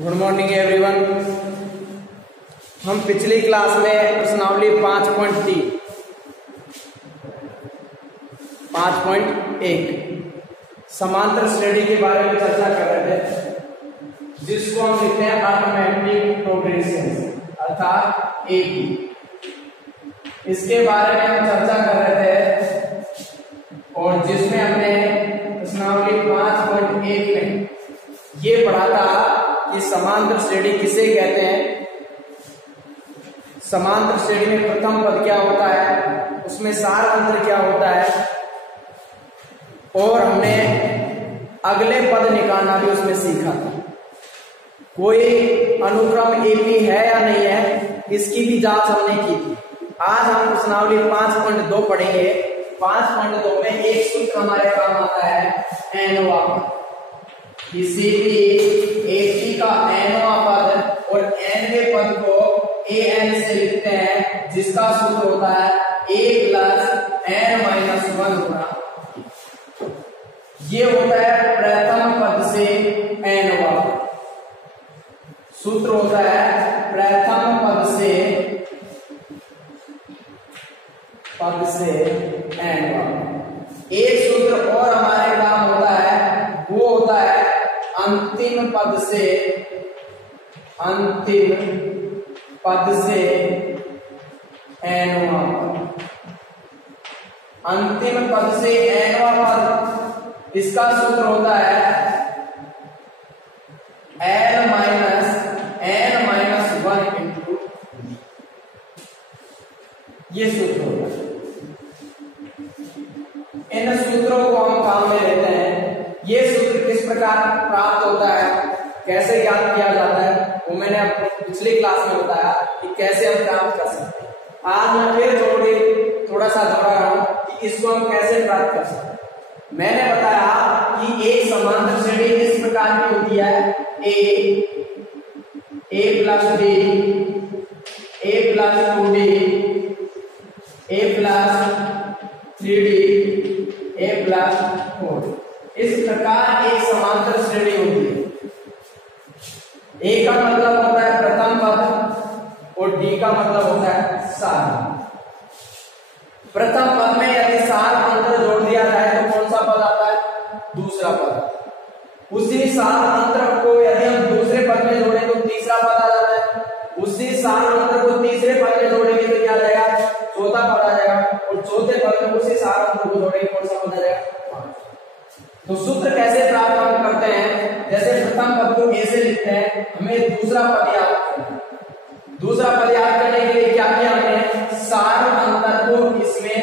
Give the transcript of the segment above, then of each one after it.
Good morning everyone. हम पिछली class में प्रश्नावली 5.1 समांतर श्रेणी के बारे में चर्चा कर रहे थे, जिसको हम लिखते हैं अर्थमेटिक प्रोग्रेशन अर्थात एपी। इसके बारे में हम चर्चा कर रहे थे और जिसमें हमने प्रश्नावली 5.1 में ये पढ़ा था कि समांतर श्रेणी किसे कहते हैं, समांतर श्रेणी में प्रथम पद क्या होता है, उसमें सार अंतर क्या होता है, और हमने अगले पद निकालना भी उसमें सीखा था। कोई अनुक्रम एपी है या नहीं है, इसकी भी जांच हमने की थी। आज हम प्रश्नावली 5.2 पढ़ेंगे। 5.2 में एक सूत्र हमारे काम आता है एनवा। किसी भी एपी का एनवा पद और एनवे पद को एन से लिखते हैं, जिसका सूत्र होता है a प्लस n माइनस 1 गुना। ये होता है प्रथम पद से एनवा। सूत्र होता है प्रथम पद से एनवा। एक सूत्र और हमारे काम होता है, वो होता है अंतिम पद से एनवा। अंतिम पद से एनवा पद, इसका सूत्र होता है n माइनस 1 इंटू। ये सूत्र होता है। इन सूत्रों को हम काम में लेते हैं। ये सूत्र किस प्रकार प्राप्त होता है, कैसे ज्ञात किया जाता है, वो मैंने आपको पिछली क्लास में बताया कि कैसे हम प्राप्त कर सकते हैं। आज मैं फिर थोड़ा सा दोहरा रहा हूं कि इसको हम कैसे प्राप्त कर सकते हैं। मैंने बताया कि एक समांतर श्रेणी इस प्रकार की होती है a plus b, a plus 2d, a plus 3d, a plus 4। इस प्रकार एक समांतर श्रेणी होती है। a का मतलब होता है प्रथम पद और d का मतलब होता है सार। प्रथम पद में यदि सार अंतर जोड़ दिया जाए तो कौन सा पद आता है, दूसरा पद। उसी सार अंतर को यदि हम दूसरे पद में जोड़ें तो तीसरा पद आ जाता है। उसी सार अंतर को तीसरे पद में जोड़ेंगे तो क्या आ जाएगा, चौथा पद आ जाएगा। और चौथे पद में उसी सार अंतर को जोड़ेंगे कौन सा पद आ जाएगा, 5। तो सूत्र कैसे प्राप्त हम करते हैं, जैसे प्रथम पद को ए से लिखते हैं, हमें दूसरा पद याद करना है। दूसरा पद याद करने के लिए क्या किया हमने, सार अंतर को इसमें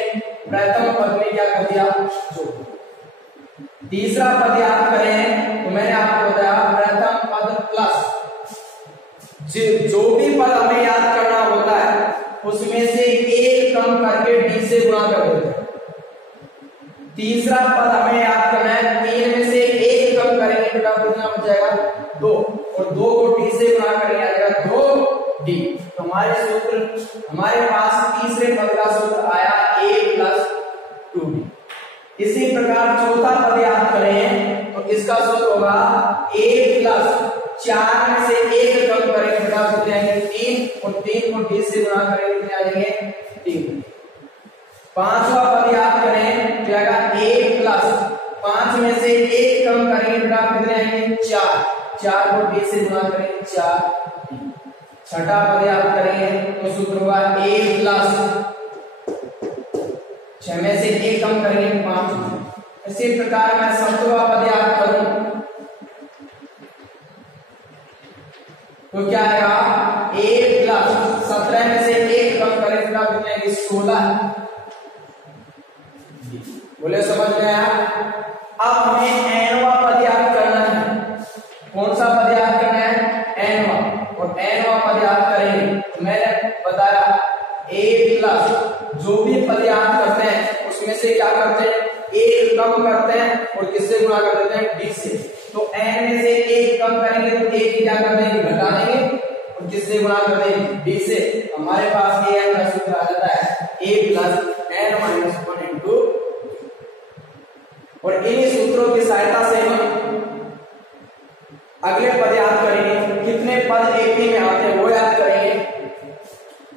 प्रथम पद में क्या कर दिया, जोड़। तीसरा पद याद करें तो मैंने आपको बताया प्रथम पद प्लस जो भी पद हमें याद करना होता है उसमें से एक कम करके डी से गुणा कर देते हैं। तीसरा पद हमें याद करना है, 3 में से एक कम करेंगे तो कितना बच जाएगा, 2, और 2 को डी से गुणा करेंगे आ जाएगा 2d। तो हमारे पास तीसरे पद का सूत्र आया a प्लस 2d। इसी प्रकार चौथा पद याद करें तो इसका सूत्र होगा a प्लस 4 में से एक कम करेंगे तो सूत्र आएंगे 3, और 3 को d से गुणा करेंगे कितने आ जाएंगे, 3। पांचवा पद याद करें तो आएगा a प्लस 5 में से एक कम करेंगे तो कितने आएंगे, 4 को d से गुणा करेंगे 4। छठा पद याद करेंगे तो सूत्र होगा a प्लस 6 में से एक कम करेंगे 5। इसी प्रकार मैं सप्तवा पद याद करूं तो क्या आएगा, a प्लस 17 में से एक कम करेंगे तो कितने आएंगे, 16। बोले समझ में आया। अब हमें एनवा पद याद करना है। कौन सा पद याद करना है, एनवा। और एनवा पद याद करेंगे तो मैंने बताया a प्लस जो भी पद याद करते हैं उसमें से क्या करते हैं, एक कम करते हैं और किससे गुणा कर देते हैं, d से। तो n में से एक कम करेंगे तो एक क्या कर देंगे, घटा देंगे, और किससे गुणा कर देंगे, d से। हमारे पास an का सूत्र आ जाता है a plus n minus 1 into. और इन्हीं सूत्रों की सहायता से हम अगले पद याद करेंगे, कितने पद एक ही में आते हैं वो याद करेंगे।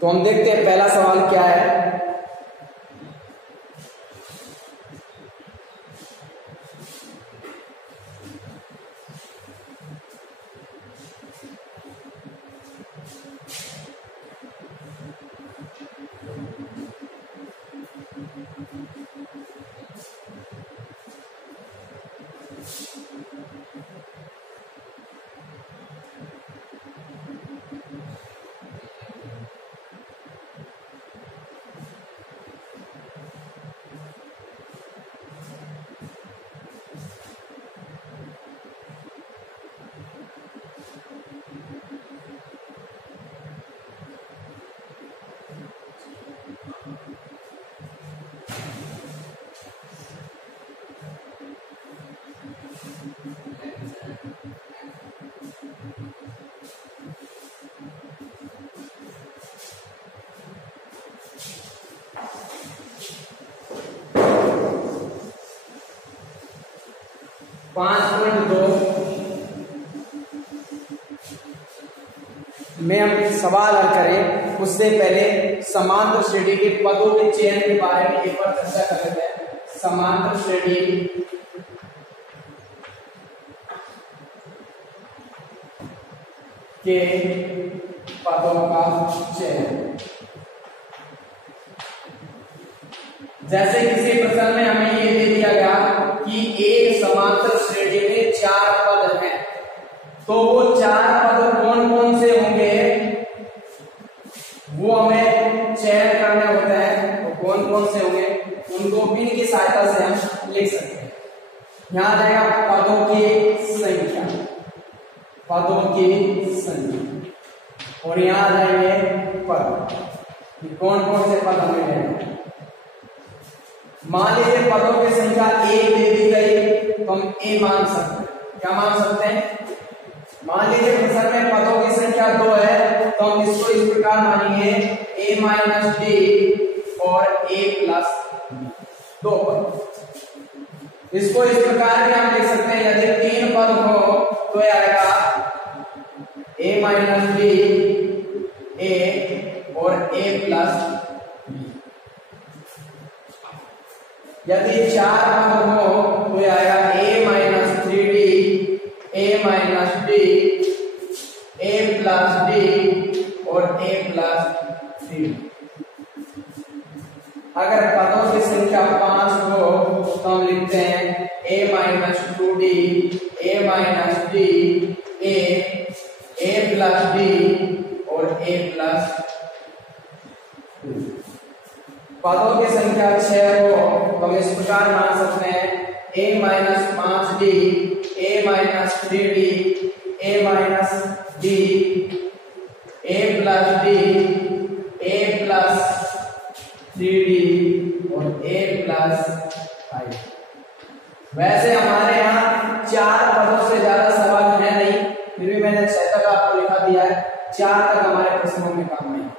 तो हम देखते हैं पहला सवाल क्या है। में हम सवाल हल करें उससे पहले समांतर श्रेणी के पदों के चयन के बारे में एक बार चर्चा कर लेते हैं। समांतर श्रेणी के पदों का चयन। जैसे किसी प्रश्न में हमें ये दे दिया गया कि एक समांतर श्रेणी में 4 पद हैं, तो वो 4 पद कौन कौन से होंगे वो हमें चयन करने होता है। तो कौन कौन से होंगे उनको पिन की सहायता से हम लिख सकते हैं। यहां जाएगा पदों की संख्या, पदों की संख्या, और यहां आ जाएंगे पद, कौन कौन से पद हमें लेना। मान लीजिए पदों की संख्या 1 दे दी गई तो हम ए मान सकते हैं। क्या मान सकते हैं? मान लीजिए प्रश्न में पदों की संख्या 2 है तो हम इसको इस प्रकार मानेंगे a माइनस डी और a प्लस डी, 2 पद। इसको इस प्रकार भी हम लिख सकते हैं, यदि 3 पद हो तो आएगा a माइनस डी a और a प्लस डी। यदि 4 पद हो तो आएगा a minus 3d a minus D a plus D और a प्लस डी। अगर पदों की संख्या 5 हो तो हम लिखते हैं a minus 2d a minus D a plus D और a प्लस डी। पदों की संख्या 6 हो तो हम इस प्रकार मान सकते हैं a minus 5d a minus 3d a minus D a plus D a plus 3d और a प्लस 5। वैसे हमारे यहाँ 4 पदों से ज्यादा सवाल है नहीं, फिर भी मैंने 6 तक आपको लिखा दिया है। 4 तक हमारे प्रश्नों में काम नहीं।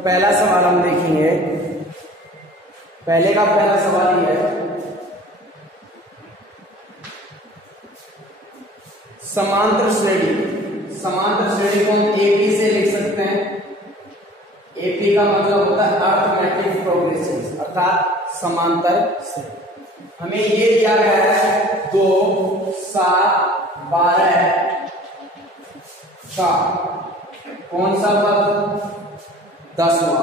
पहला सवाल हम देखेंगे। पहला सवाल ये है, समांतर श्रेणी को हम एपी से लिख सकते हैं। एपी का मतलब होता है अर्थमेटिक प्रोग्रेशन, अर्थात समांतर श्रेणी। हमें ये दिया गया है 2, 7, 12 का कौन सा पद? 10वां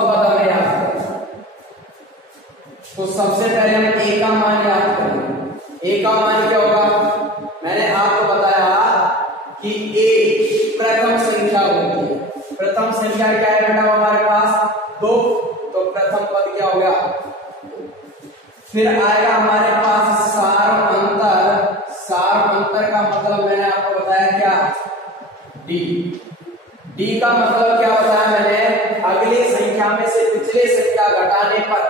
पद हमें याद करना। तो सबसे पहले हम ए का मान याद करेंगे। ए का मान क्या होगा? मैंने आपको बताया कि ए प्रथम संख्या होती है। प्रथम संख्या क्या है बेटा हमारे पास? 2, तो प्रथम पद क्या हो गया? फिर आएगा हमारे पास सार अंतर का मतलब मैंने आपको बताया क्या? डी का मतलब क्या बताया मैंने? अगली संख्या में से पिछले संख्या घटाने पर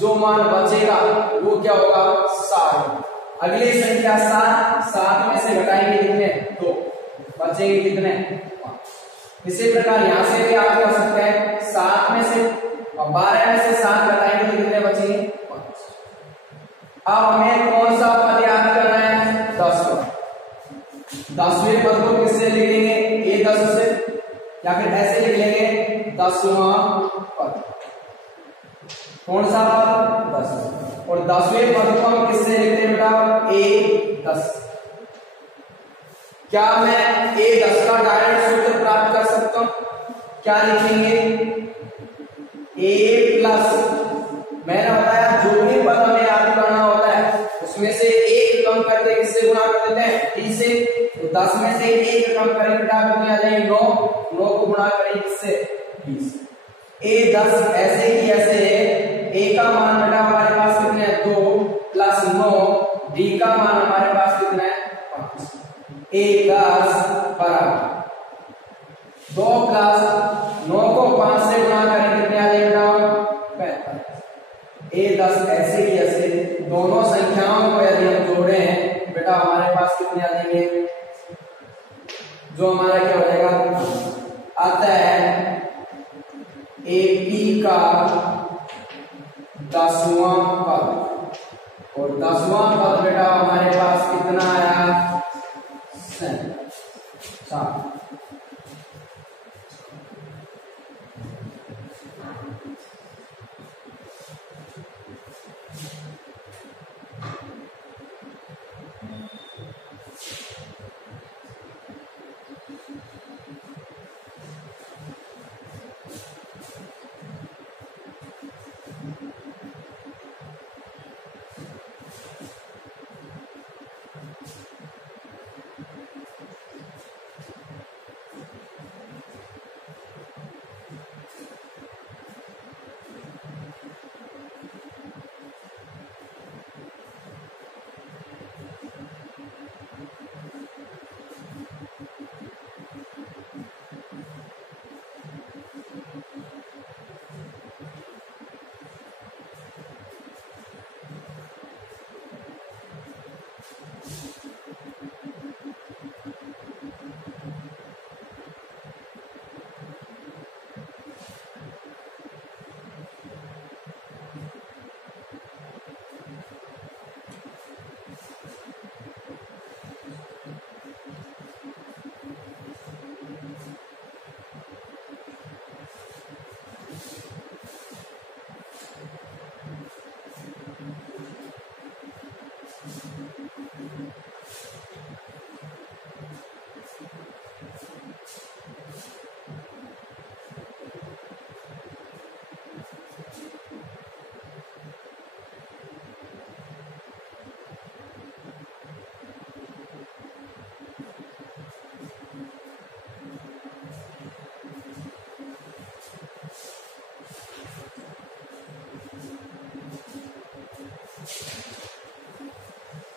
जो मान बचेगा वो क्या होगा? 7। अगली संख्या 7 में से घटाएंगे कितने? 2, बचेंगे कितने? 5। इसी प्रकार यहां से भी आप कर सकते हैं 7 में से 12 में से 7 घटाएंगे तो कितने बचेंगे? 5। अब हमें कौन सा पद याद करना है? 10वां। 10वें पद को किससे लिखेंगे? ए 10 से, या फिर ऐसे लिख लेंगे 10वां पद। कौन सा पद? 10। और 10वें पद को हम किससे लिखते हैं बेटा? ए 10। क्या मैं ए 10 का डायरेक्ट सूत्र प्राप्त कर सकता हूं? क्या लिखेंगे? ए प्लस, मैंने बताया जो भी पद हमें याद करना होता है उसमें से एक कम करके किससे गुणा कर देते हैं? डी से। तो 10 में से एक कम करेंगे बेटा कितने आ जाएंगे? 9 को गुणा करेंगे किससे? 20। ए 10 ऐसे ही ऐसे ए का मान बेटा हमारे पास कितने हैं? 2 प्लस 9। डी का मान हमारे पास कितना है? 5। ए 10 बराबर 2 प्लस 9 को 5 से गुणा करेंगे कितने आ जाएंगे बेटा? 45। ए 10 ऐसे ही ऐसे दोनों संख्याओं को यदि हम जोड़े हैं बेटा हमारे पास कितने आ जाएंगे? जो हमारा क्या हो जाएगा? अतः एपी का 10वां पद, और 10वां पद बेटा हमारे पास कितना आया? 7।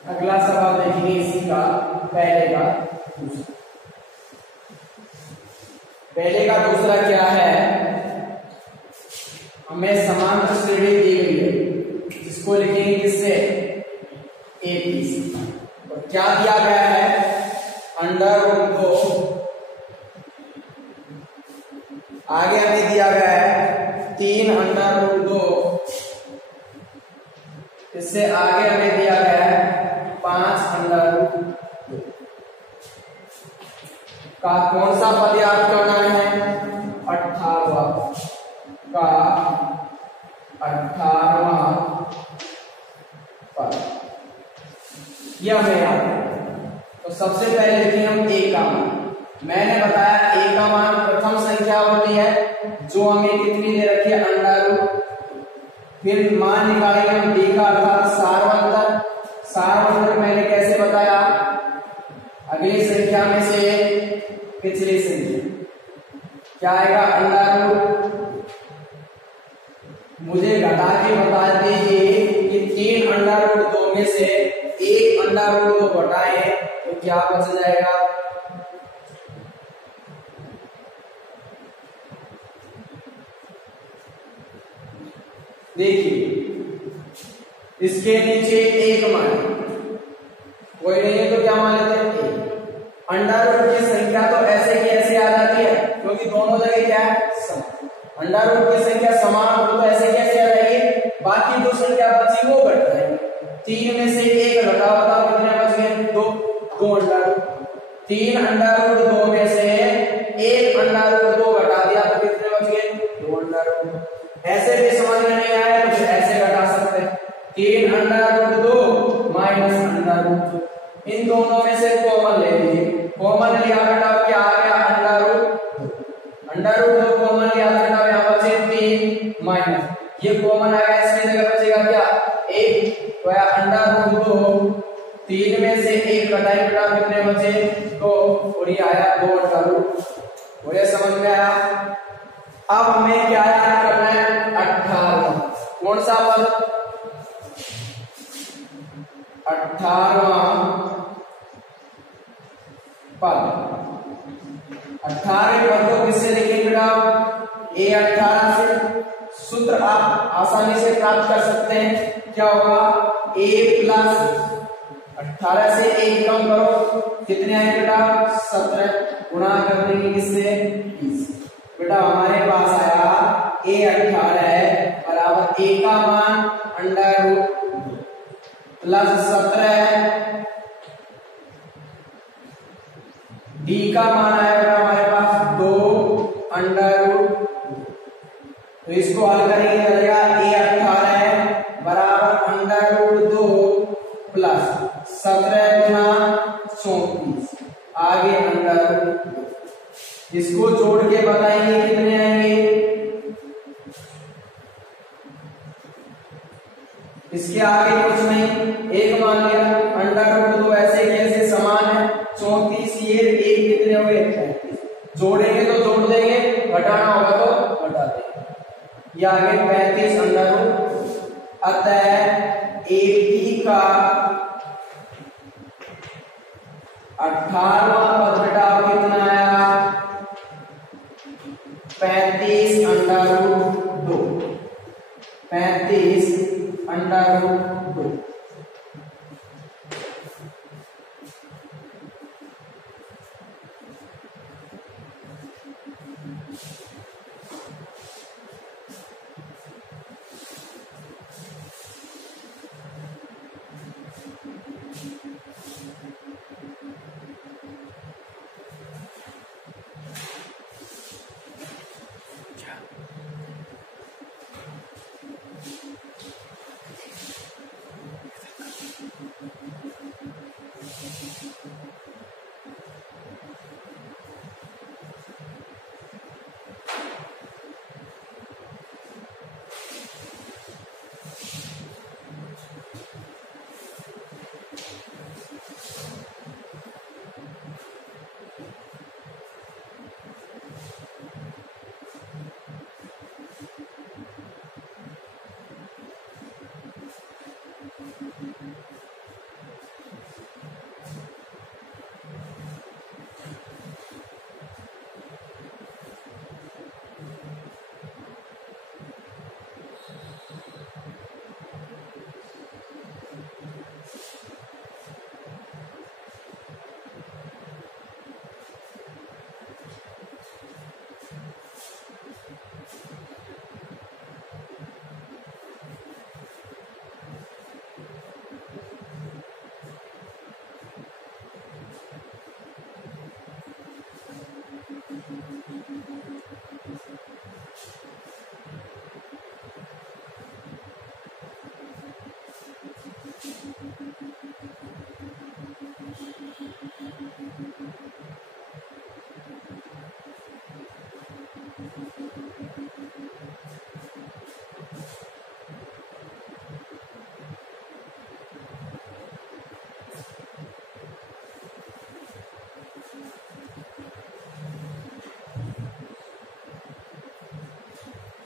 अगला सवाल देखेंगे इसी का, पहले का दूसरा क्या है? हमें समांतर श्रेणी दी गई है जिसको लिखेंगे किससे? एपी से। और क्या दिया गया है? अंडर आगे हमें दिया गया है 3√2, इससे आगे हमें दिया गया है 5√2 का कौन सा पद याद करना है? 18वां का 18वां पद, यह हमें याद है। तो सबसे पहले लिखेंगे हम a का मान। मैंने बताया a का मान प्रथम संख्या होती है जो हमें कितनी दे रखी है, अंडा। फिर मान निकालेंगे हम b का अर्थात सार्वंतर। सार्वंतर मैंने कैसे बताया? अगली संख्या में से पिछली संख्या क्या आएगा, अंडा। मुझे घटा के बता दीजिए कि 3√2 में से 1√2 घटाए तो क्या बच जाएगा? देखिए इसके नीचे 1 मान, कोई नहीं है तो क्या मान लेते हैं 1। अंडा रूट की संख्या तो ऐसे की ऐसे आ जाती है क्योंकि दोनों जगह क्या है, समान। अंडा रूट की संख्या समान हो तो ऐसे कैसे आ जाएगी, बाकी जो संख्या बची वो घट जाएगी। 3 में से 1 घटाओ बताओ कितने बच गए, 2 अंडा रूट। 3 अंडा रूट 2 में से 1 अंडा रूट 2 घटा दिया तो कितने बच गए, 2 अंडा रूट। ऐसे भी समझ में नहीं आया तो फिर ऐसे घटा सकते हैं, 3 अंडा रूट 2 माइनस अंडा रूट 2। इन दोनों में से कॉमन ले लीजिए, कॉमन लिया बेटा क्या आ गया, अंडा रूट। अंडा रूट 2 कॉमन लिया बेटा यहाँ बचे 3 माइनस ये कॉमन आएगा, इसकी जगह बचेगा क्या 1, तो या अंडा रूट 2। 3 में से 1 घटाए बेटा कितने बचे 2, और ये आया 2 अंडा रूट। और ये समझ में आया। अब हमें क्या याद करना है, 18वां। कौन सा पद, 18वां पद। 18वें पद को किससे लिखेंगे बेटा, a18 से। सूत्र आप आसानी से प्राप्त कर सकते हैं, क्या होगा a प्लस 18 से 1 कम करो कितने आए बेटा 17, गुणा कर देंगे किससे 20। बेटा हमारे पास आया a18 बराबर a का मान अंडा रूट प्लस 17, d का मान आया बेटा हमारे पास 2 अंडा रूट। तो इसको हल करेंगे चलेगा a18 बराबर अंडा रूट 2 प्लस 17 गुना 34 आगे अंडा रूट 2। इसको जोड़ के बताएंगे कितने आएंगे, इसके आगे कुछ नहीं, एक मान लिया अंडा रूट 2 ऐसे कैसे समान है 34, ये एक कितने हो गए 35। जोड़ेंगे तो जोड़ देंगे, घटाना होगा तो घटा देंगे। ये आगे 35 अंडा रूट। अतः एपी का 18वां पद बेटा कितना आया 35 अंडा रूट 2, 35 अंडा रूट 2।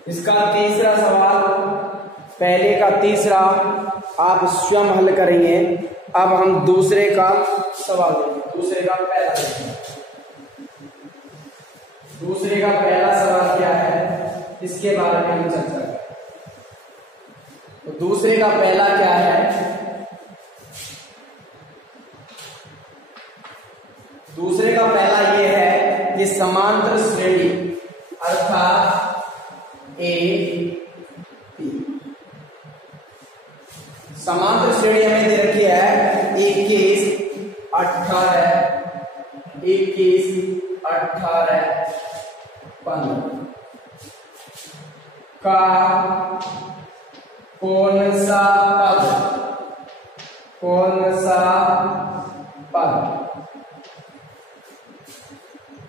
इसका तीसरा सवाल, पहले का तीसरा आप स्वयं हल करेंगे। अब हम दूसरे का सवाल देखेंगे। दूसरे का पहला सवाल क्या है, इसके बारे में हम चर्चा करें। तो दूसरे का पहला क्या है, दूसरे का पहला ये है कि समांतर श्रेणी अर्थात ए बी, समांतर श्रेणी हमें दे रखी है 21, 18, 15 का कौन सा पद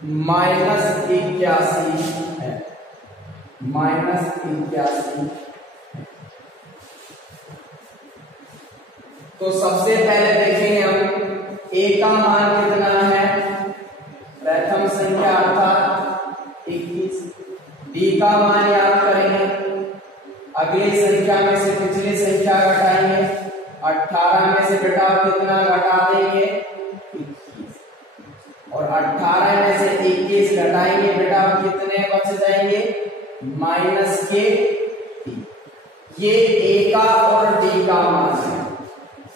-81 है, -81। तो सबसे पहले देखेंगे हम ए का मान कितना है, प्रथम संख्या अर्थात 21। डी का मान याद करेंगे, अगली संख्या में से पिछली संख्या घटाएंगे, 18 में से बेटा कितना घटा देंगे 21, और 18 में से 21 घटाएंगे बेटा कितने बच जाएंगे -3। ये ए का और डी का मान है।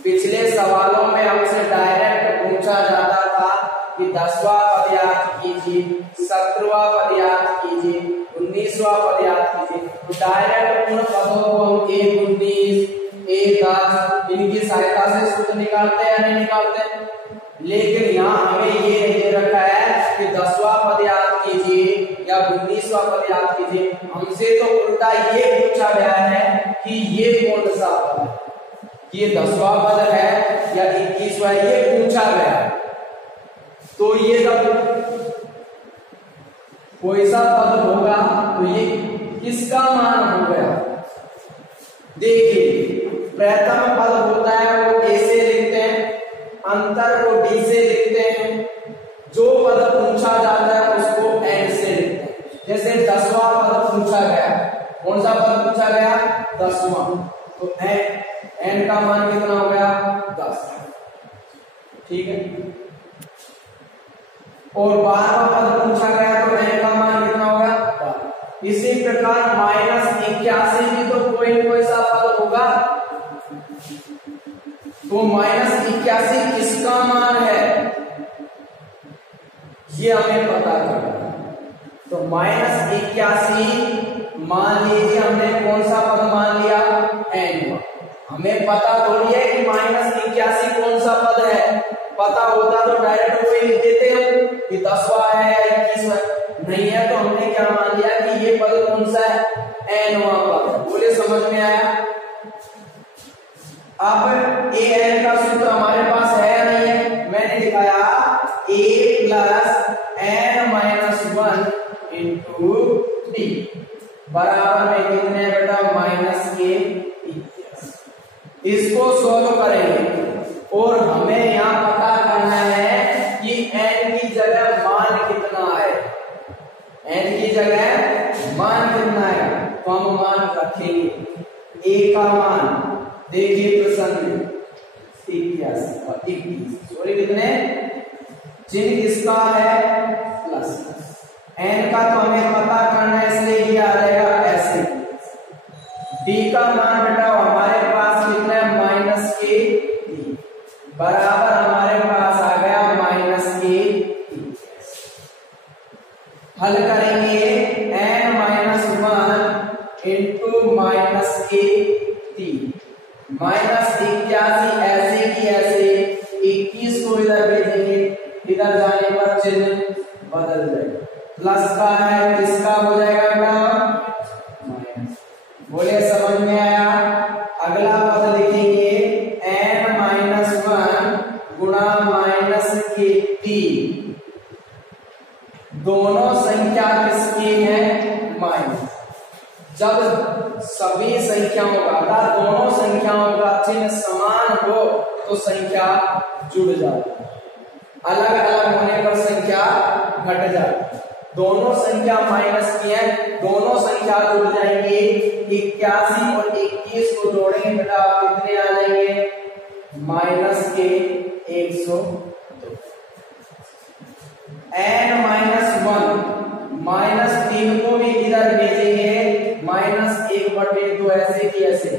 पिछले सवालों में हमसे डायरेक्ट पूछा जाता था कि 10वां पद याद कीजिए, 17वां पद याद कीजिए, 19वां पद याद कीजिए। तो डायरेक्ट उन पदों को हम 1, 19, 1, 10 इनकी सहायता से सूत्र निकालते हैं या नहीं निकालते। लेकिन यहाँ हमें ये नहीं दे रखा है कि 10वां पद याद कीजिए या 19वां पद याद कीजिए। हमसे तो उल्टा ये पूछा गया है कि ये कौन सा पद है, ये 10वां पद है या 21वां, ये पूछा गया। तो ये जब कोई सा पद होगा तो ये किसका मान हो गया। देखिए प्रथम पद होता है वो ए से लिखते हैं, अंतर को डी से लिखते हैं, जो पद पूछा जाता है उसको एन से लिखते हैं। जैसे 10वां पद पूछा गया, कौन सा पद पूछा गया 10वां, तो एन का मान कितना हो गया 10, ठीक है। और 12वां पद पूछा गया तो एन का मान कितना हो गया 12। इसी प्रकार -81 भी तो कोई न कोई सा पद होगा, तो -81 किसका मान है ये हमें पता करना है। तो -81 मान लीजिए हमने कौन सा पद मान लिया एन। हमें पता थोड़ी है कि -81 कौन सा पद है, पता होता तो डायरेक्ट कोई लिख देते हम कि 10वां है या 21वां नहीं है। तो हमने क्या मान लिया कि ये पद कौन सा है एनवां पद। बोले समझ में आया। अब ए एन का सूत्र हमारे पास है या नहीं है, मैंने दिखाया a + n - 1 × d बराबर में कितने बेटा -81। इसको सोल्व करेंगे और हमें यहां पता करना है कि n की जगह मान कितना है, n की जगह मान कितना है। तो हम मान रखेंगे a का मान, देखिए प्रश्न में 21 सॉरी कितने, चिन्ह किसका है प्लस, n का तो हमें पता करना है इसलिए ये आ जाएगा ऐसे। d का मान बेटा हमारे पास कितना है -k बराबर हमारे पास आ गया -k। हल करेंगे n - 1 × -k -81 ऐसे की ऐसे 21 को इधर भेजेंगे, इधर जाने पर चिन्ह बदल जाएगा, प्लस का है किसका हो जाएगा माइनस। बोले समझ में आया। अगला पद लिखेंगे n - 1 × -k t। दोनों संख्या किसकी है जब सभी संख्याओं का अर्थात दोनों संख्याओं का चिन्ह समान हो तो संख्या जुड़ जाती है, अलग अलग होने पर संख्या घट जाती है। दोनों संख्या माइनस की है, दोनों संख्या जुड़ जाएंगे। 81 और 21 को जोड़ेंगे बेटा आप कितने आ जाएंगे? माइनस के 102। n-1 -3 को भी इधर भेजेंगे -1/2 ऐसे की ऐसे।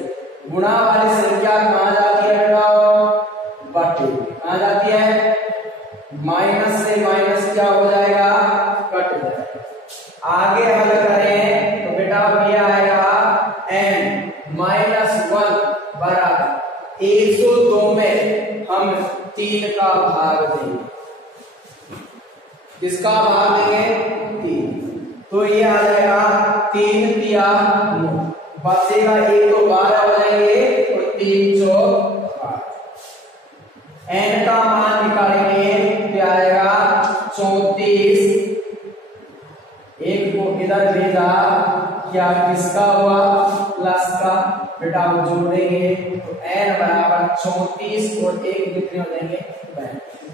गुणा वाली संख्या कहां जाती है बेटा? बटे कहां जाती है? माइनस से माइनस क्या हो जाएगा? कट जाएगा। आगे हल करें तो बेटा ये आएगा n-1 बराबर 102 में हम 3 का भाग देंगे। किसका भाग देंगे? 3। तो ये आ जाएगा 3 तिया 9, बचेगा 1 तो 12 हो जाएंगे और 3 चौक 8। n का मान निकालेंगे क्या आएगा? 34। 1 को इधर भेजा, क्या किसका हुआ? प्लस का। बेटा जोड़ेंगे तो n बराबर 34 और 1 कितने हो जाएंगे? 32।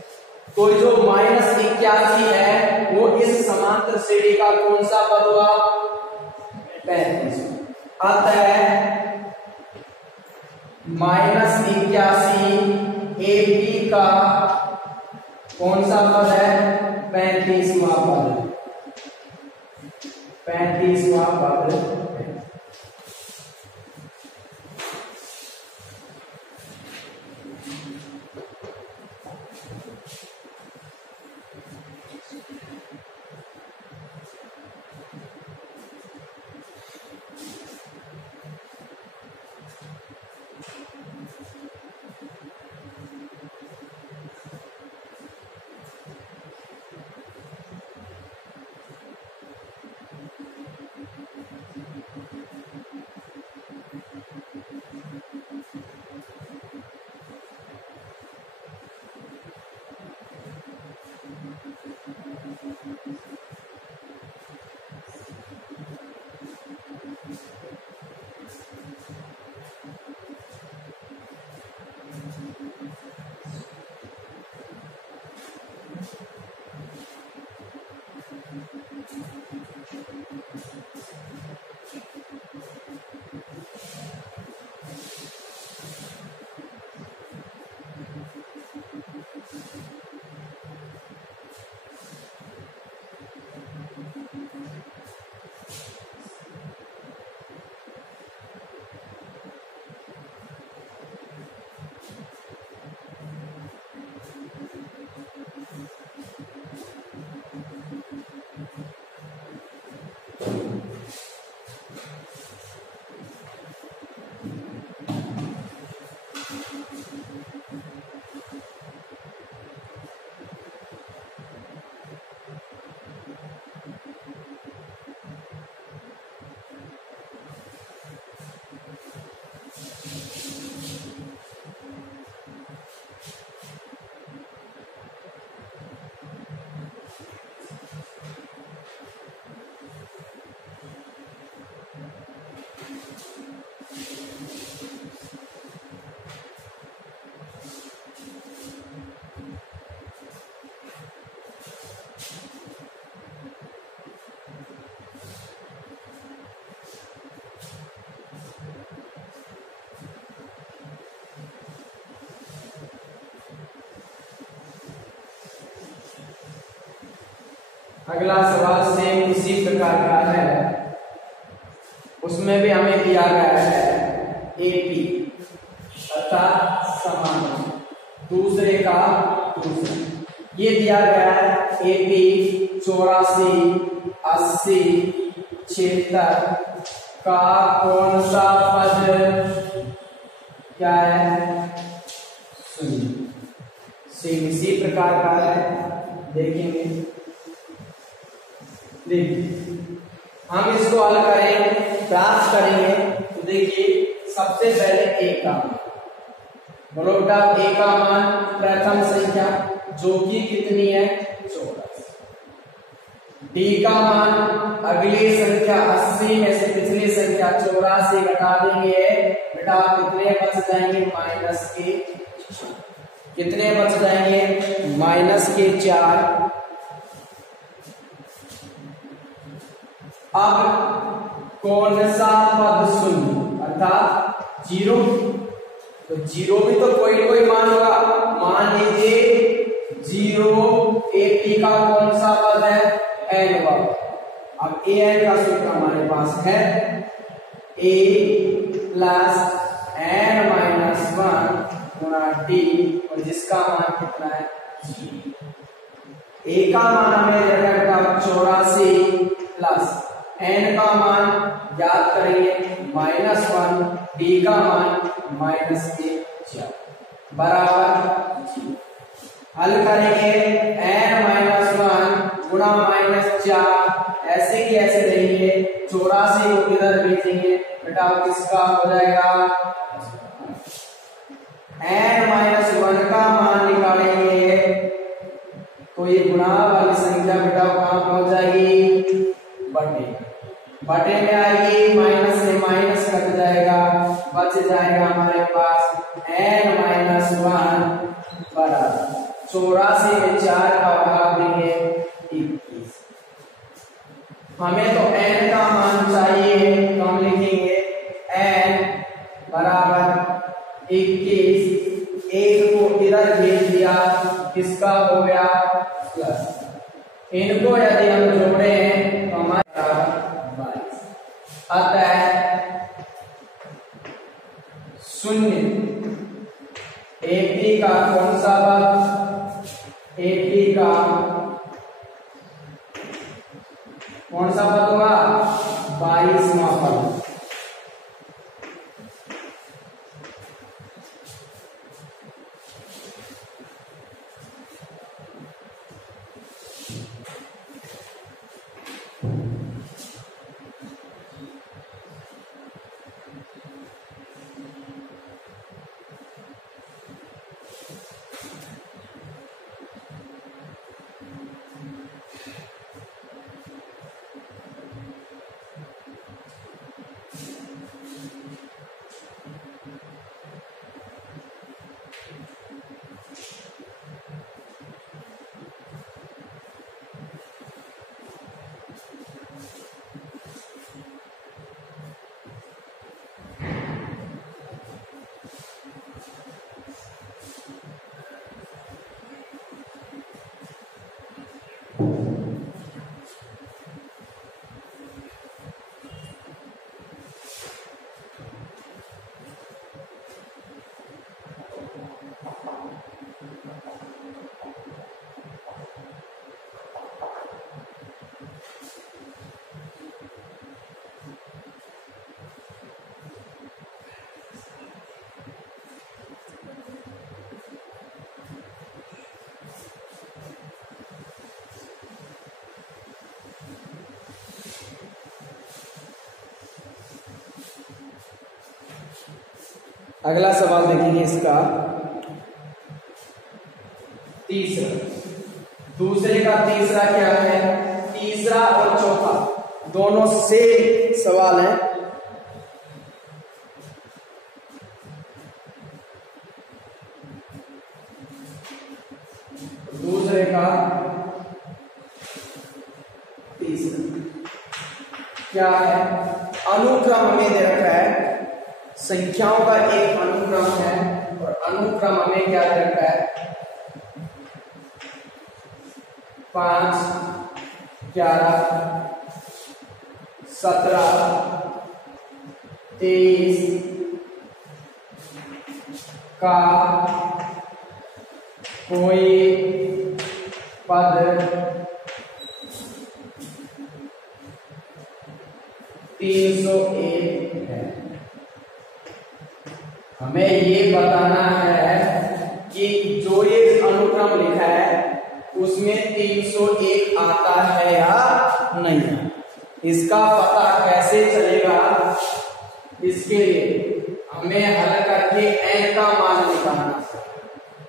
तो जो -81 है वो इस समांतर श्रेणी का कौन सा पद हुआ? 35। अतः -81 AP का कौन सा पद है? 35वां पद। 35वां पद। अगला सवाल सेम इसी प्रकार का है, उसमें भी हमें दिया गया है एपी अर्थात समान, दूसरे का दूसरा। ये दिया गया है एपी 84, 80, 76 का कौन सा पद क्या है? सेम इसी प्रकार का है, देखेंगे। देखिए हम इसको हल करें, प्राप्त करेंगे तो देखिए सबसे पहले ए का बोलो बेटा, ए का मान प्रथम संख्या जो कि कितनी है? 24। डी का मान अगली संख्या 80 में से पिछली संख्या क्या 84 घटा देंगे बेटा, कितने बच जाएंगे माइनस के, कितने बच जाएंगे माइनस के 4। अब कौन सा पद शून्य अर्थात 0, तो 0 भी तो कोई कोई मान होगा। मान लीजिए 0 80 का कौन सा पद है n वर्ग। अब an का सूत्र हमारे पास है a प्लस n माइनस 1 गुणा d, और जिसका मान कितना है a का मान हमें रखा 84 प्लस n का मान याद करेंगे -1, d का मान -4 बराबर 0। हल करेंगे n -1 गुणा -4, ऐसे की ऐसे रहेंगे, 84 को इधर भेजेंगे बेटा, किसका हो जाएगा n-1 का मान निकालेंगे तो ये गुणा वाली संख्या बेटा कहां पहुंच जाएगी बटे में आएगी, माइनस से माइनस कट जाएगा, बच जाएगा हमारे पास n-1 बराबर 84 में 4 का भाग देंगे 21। हमें तो n का मान चाहिए तो हम लिखेंगे n बराबर 21, एक को इधर भेज दिया, किसका हो गया प्लस, इनको यदि हम जोड़े हैं तो हमारा 22। अतः 0 80 का कौन सा पद, 80 का कौन सा पद होगा 22वां पद। अगला सवाल देखेंगे इसका तीसरा, दूसरे का तीसरा क्या है, तीसरा और चौथा दोनों से सवाल है। दूसरे का तीसरा क्या है, अनुक्रम हमें दे रखा है, संख्याओं का एक अनुक्रम है और अनुक्रम हमें क्या दे रखा है 5, 11, 17, 23 का कोई पद 301 है। हमें ये बताना है कि जो ये अनुक्रम लिखा है उसमें 301 आता है या नहीं, इसका पता कैसे चलेगा, इसके लिए हमें हल करके n का मान निकालना है।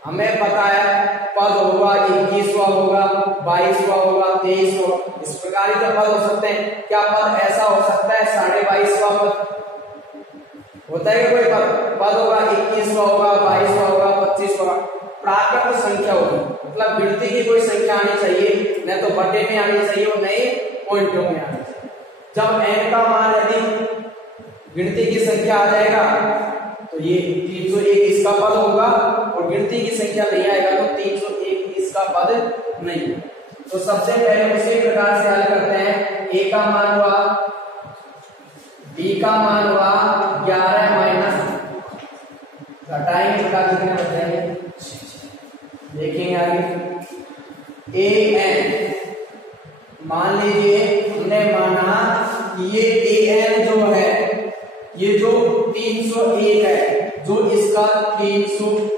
हमें पता है पद होगा 21वां होगा, 22वां होगा, 23वां, इस प्रकार के पद हो सकते हैं। क्या पद ऐसा हो सकता है 22.5वां पद होता है? कोई पद होगा 21वां होगा, 22वां होगा, 25वां। प्राकृत संख्या होगी, मतलब गिनती की कोई संख्या आनी चाहिए, न तो बटे में आनी चाहिए और नए पॉइंटों में आनी चाहिए। जब n का मान यदि गिनती की संख्या आ जाएगा तो ये 301 इसका पद होगा, और गिनती की संख्या नहीं आएगा तो 301 इसका पद नहीं होगा। तो सबसे पहले उसी प्रकार से हल करते हैं। a का मान हुआ, b का मान हुआ 11 माइनस, घटाएंगे बता कितने बचाएंगे देखेंगे आगे। an मान लीजिए हमने माना कि ये an जो है, ये जो 301 है, जो इसका 301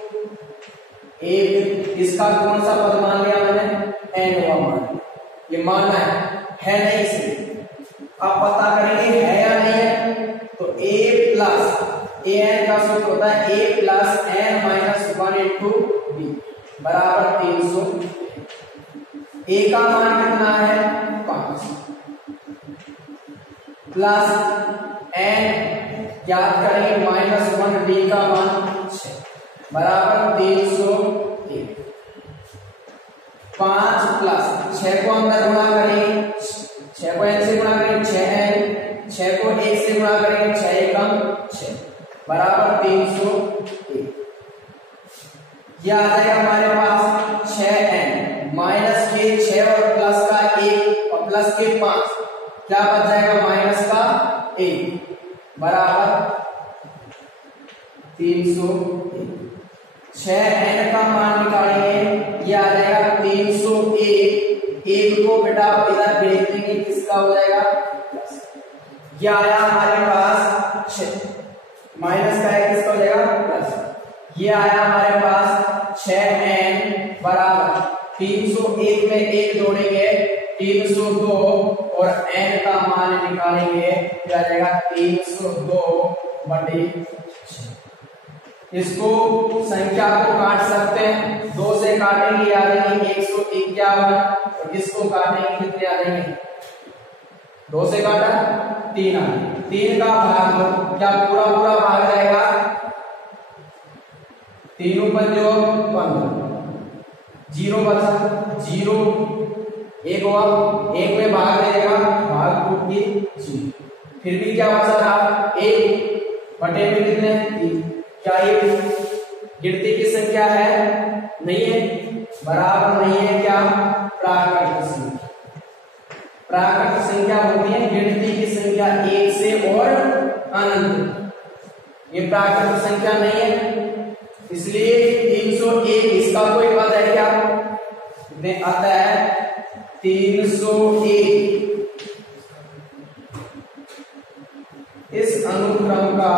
इसका कौन सा पद मान लिया मैंने? n मान, ये माना है नहीं इसमें। अब पता करेंगे है या नहीं है, तो a प्लस an का सूत्र होता है a plus n minus 1 into b बराबर 300। a का मान कितना है? 5 प्लस n याद करेंगे माइनस 1 d का मान 6 बराबर 301। 5 प्लस 6 को अंदर गुणा करेंगे, 6 को n से गुणा करेंगे 6n, 6 को 1 से गुणा करेंगे 6 एकम 6 बराबर 301। यह आ जाएगा हमारे पास 6n माइनस के 6 और प्लस का 1 और प्लस के 5, क्या बच जाएगा? माइनस का 1 बराबर 301। 6n का मान निकालेंगे, यह आ जाएगा 301। 1 को बेटा इधर भेज देंगे, किसका हो जाएगा? यह आया हमारे पास 6 माइनस का 1 किसका हो जाएगा? प्लस। ये आया हमारे पास 6n बराबर 301 में 1 जोड़ेंगे 302 और n का मान निकालेंगे, क्या आ जाएगा? 302 बटे 6। इसको संख्या को काट सकते हैं, 2 से काटेंगे आ जाएंगे 151, और इसको काटेंगे कितने आ जाएंगे? 2 से काटा 3 आ, 3 का भाग दो, क्या पूरा पूरा भाग जाएगा? 3 पंजो 15, 0 बचा, 0 1 हुआ, 1 में भाग देगा, भाग टूट के 0, फिर भी क्या बचा रहा? 1 बटे में कितने? 3। क्या ये गिनती की संख्या है? नहीं है, बराबर नहीं है। क्या? प्राकृत संख्या। प्राकृत संख्या होती है गिनती की संख्या 1 से और अनंत। ये प्राकृत संख्या नहीं है, इसलिए 301 इसका कोई पद है क्या? आता है 301 इस अनुक्रम का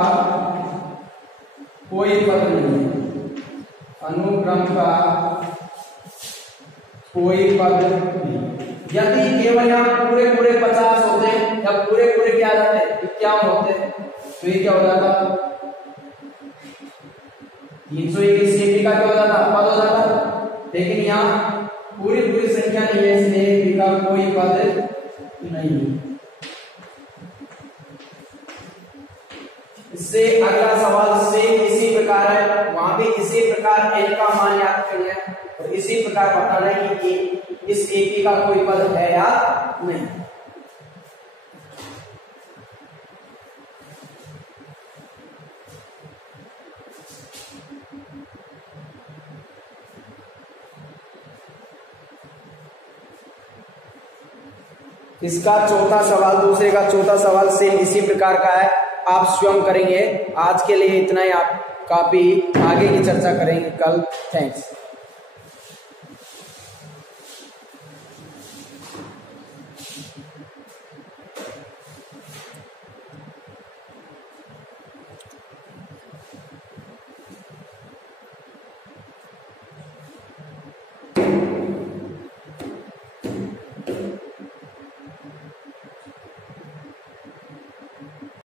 कोई पद नहीं है, अनुक्रम का कोई पद नहीं। यदि केवल यहाँ पूरे पूरे 50 होते हैं या पूरे पूरे क्या जाते हैं 51 होते हैं, तो ये क्या हो जाता? 301 इसके का क्या हो जाता? पद हो जाता। लेकिन यहाँ पूरी पूरी संख्या नहीं है, इसलिए का कोई पद नहीं। इससे अगला सवाल से इसी प्रकार है, वहां भी इसी प्रकार n का मान याद करना है और इसी प्रकार बताना है कि इस एक का कोई पद है या नहीं। इसका चौथा सवाल, दूसरे का चौथा सवाल सेम इसी प्रकार का है, आप स्वयं करेंगे। आज के लिए इतना ही, आप काफी आगे की चर्चा करेंगे कल। थैंक्स।